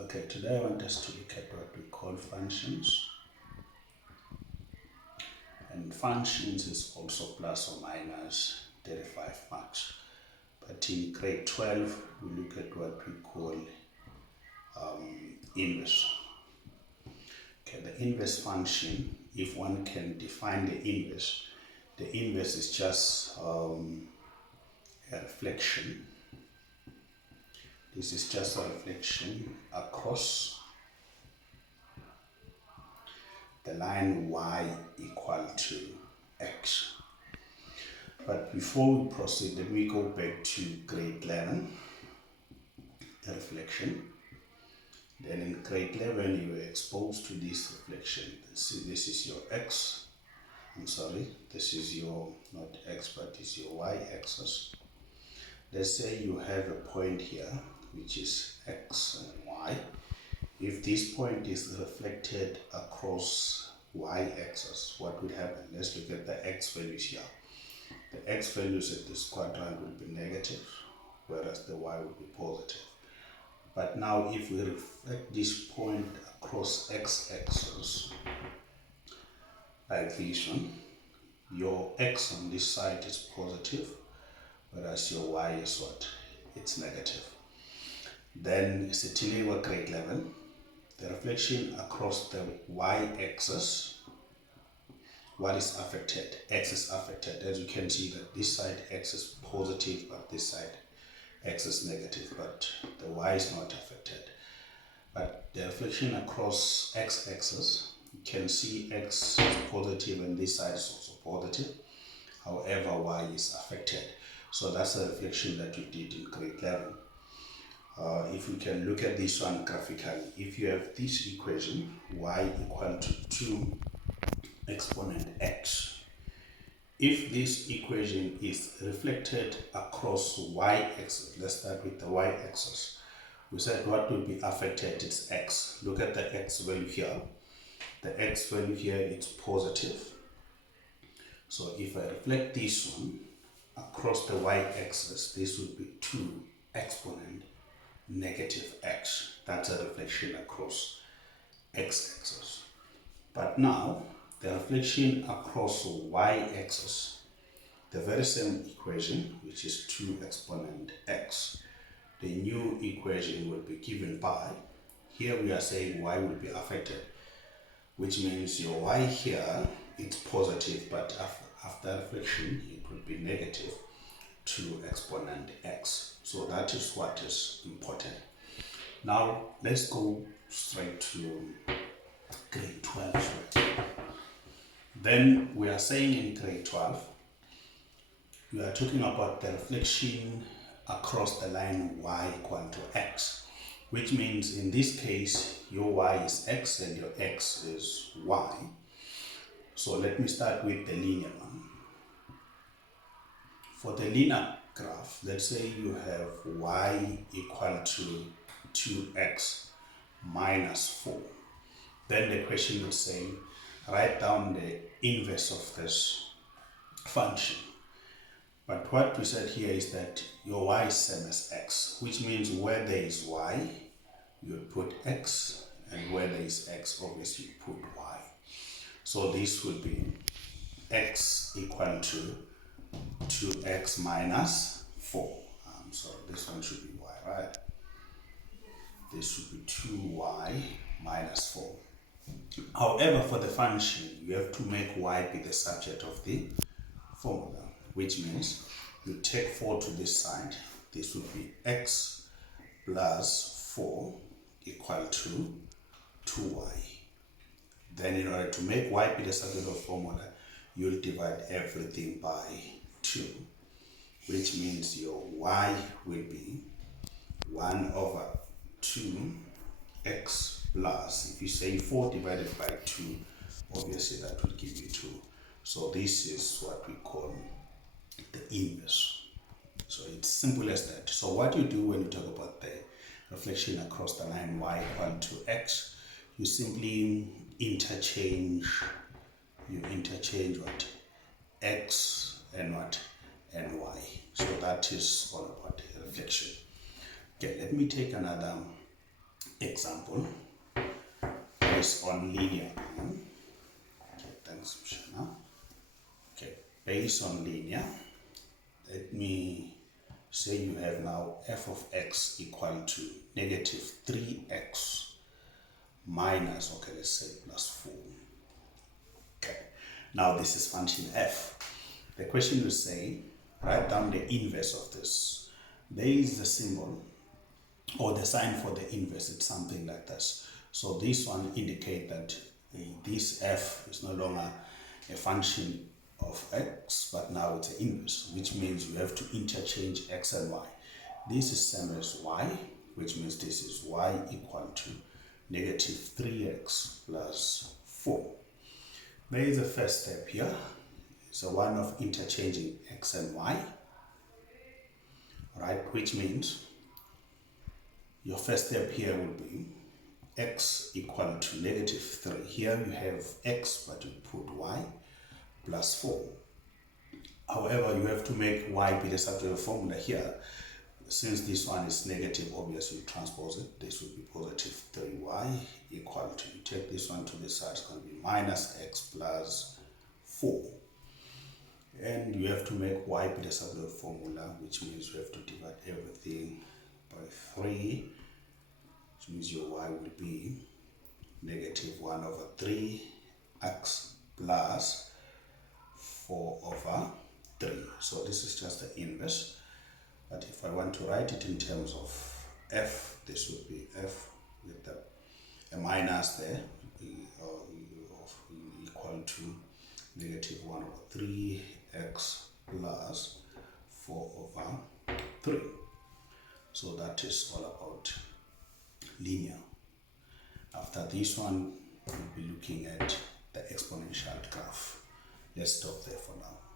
Okay, today I want us to look at what we call functions. And functions is also plus or minus 35 marks. But in grade 12, we look at what we call inverse. Okay, the inverse function, if one can define the inverse is just a reflection. This is just a reflection across the line y equal to x. But before we proceed, let me go back to grade 11, the reflection. Then in grade 11, you were exposed to this reflection. See, this is your x. This is your, not x, but it's your y-axis. Let's say you have a point here, which is x and y. If this point is reflected across y-axis, what would happen? Let's look at the x values here. The x values at this quadrant will be negative, whereas the y will be positive. But now if we reflect this point across x-axis, like this one, your x on this side is positive, whereas your y is what? It's negative. Then Sitiliwa grade 11, the reflection across the y-axis, what is affected? X is affected. As you can see that this side x is positive, but this side x is negative, but the y is not affected. But the reflection across x-axis, you can see x is positive and this side is also positive. However, y is affected. So that's a reflection that we did in grade 11. If we can look at this one graphically, if you have this equation, y equal to 2 exponent x, if this equation is reflected across y-axis, let's start with the y-axis. We said what will be affected is x. Look at the x value here. The x value here is positive. So if I reflect this one across the y-axis, this would be 2 exponent negative x. That's a reflection across x-axis. But now, the reflection across y-axis, the very same equation, which is 2 exponent x, the new equation will be given by, here we are saying y will be affected, which means your y here, it's positive, but after reflection, it will be negative 2 exponent x. So that is what is important. Now, let's go straight to grade 12. Then we are saying in grade 12, we are talking about the reflection across the line y equal to x, which means in this case, your y is x and your x is y. So let me start with the linear one. For the linear graph, let's say you have y equal to 2x minus 4. Then the question would say, write down the inverse of this function. But what we said here is that your y is same as x, which means where there is y, you put x, and where there is x, obviously you put y. So this would be x equal to 2x minus 4. This one should be y, right? This should be 2y minus 4. However, for the function, you have to make y be the subject of the formula, which means you take 4 to this side. This would be x plus 4 equal to 2y. Then in order to make y be the subject of the formula, you'll divide everything by 2, which means your y will be 1 over 2x plus, if you say 4 divided by 2, obviously that will give you 2. So this is what we call the inverse. So it's simple as that. So what you do when you talk about the reflection across the line y equal to x, you simply interchange what? X and what? And y. So that is all about the reflection. Okay, let me take another example based on linear. Okay, thanks, Shana. Okay, based on linear, let me say you have now f of x equal to negative 3x minus, okay, let's say plus 4. Okay, now this is function f. The question will say, write down the inverse of this. There is the symbol or the sign for the inverse, it's something like this. So this one indicate that this f is no longer a function of x, but now it's an inverse, which means you have to interchange x and y. This is same as y, which means this is y equal to negative 3x plus 4. There is a first step here. It's a one of interchanging x and y, right? Which means your first step here will be x equal to negative 3. Here you have x, but you put y plus 4. However, you have to make y be the subject of formula here. Since this one is negative, obviously you transpose it. This will be positive 3y equal to, you take this one to the side, it's going to be minus x plus 4. And you have to make y be the subject of formula, which means you have to divide everything by 3, which means your y will be negative 1 over 3x plus 4 over 3. So this is just the inverse. But if I want to write it in terms of f, this would be f with a minus there, equal to negative 1 over 3x plus 4 over 3. So that is all about linear. After this one, we'll be looking at the exponential graph. Let's stop there for now.